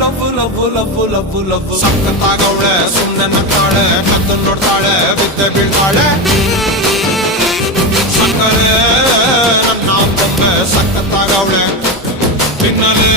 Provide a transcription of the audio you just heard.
love love love love love ಸಕ್ಕತ್ತಾಗವಳೆ ಸುಮ್ನೆ ನಗ್ತಾಳೆ ಕದ್ದು ನೋಡ್ತಾಳೆ ಬಿದ್ದೆ ಬೀಳ್ತಾಳೆ ಸಕ್ಕರೆ ನನ್ನ ಬೊಮ್ಮೆ ಸಕ್ಕತ್ತಾಗವಳೆ ತಿನ್ನಲೇ